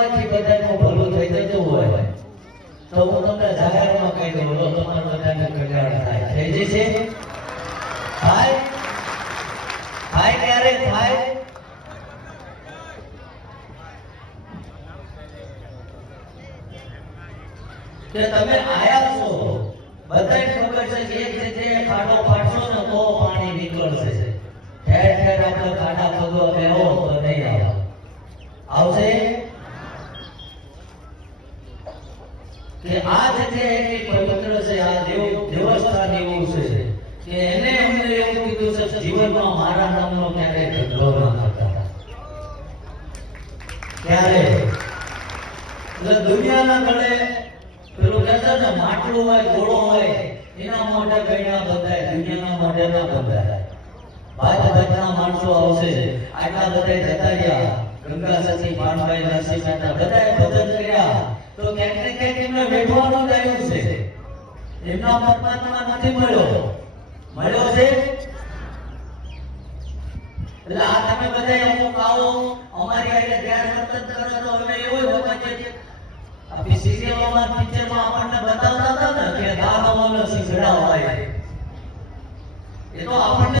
કરવાથી બધાનું ભલું થઈ જતું હોય તો હું તમને જાહેરમાં કહી દઉં તો તમારું બધાનું કલ્યાણ થાય. થઈ જશે? થાય? થાય ક્યારે થાય? કે તમે આયા છો, બધાને ખબર છે કે એક જગ્યાએ ખાડો પાડશો ને તો પાણી નીકળશે. ઠેર ઠેર આપણે ખાડા ખોદવા બેહો તો નહીં આવે. આવશે? કે આ જગ્યાએ એક પવિત્ર છે, આ દેવસ્થાન એવું છે કે એને અમને એવું કીધું છે જીવનમાં મારા નામનો ક્યારેય ધંધો ન કરતા. ક્યારે? એટલે દુનિયાના ગળે પેલું કહેતા ને માટલું હોય ઘોડો હોય એના માટે ગયણા બંધાય, દુનિયાના માટે ના બંધાય. ભાત ભાતના માણસો આવશે, આટલા બધા જતા રહ્યા, ગંગા સતી, પાનભાઈ, નરસિંહ મહેતા બધાએ ભજન કર્યા તો ક્યાંક ને ક્યાંક એમને બેઠવાનું જ આવ્યું છે. એમના પરમાત્મા નથી મળ્યો. મળ્યો છે? એટલે આ તમે બધા અમુક આવો અમારી આજે ધ્યાન વર્તન કરો તો હવે એવું હોવા જોઈએ. આપણી સિરિયલોમાં પિક્ચરમાં આપણને બતાવતા હતા ને કે દાનવોને શીખડાવાય, એ તો આપણને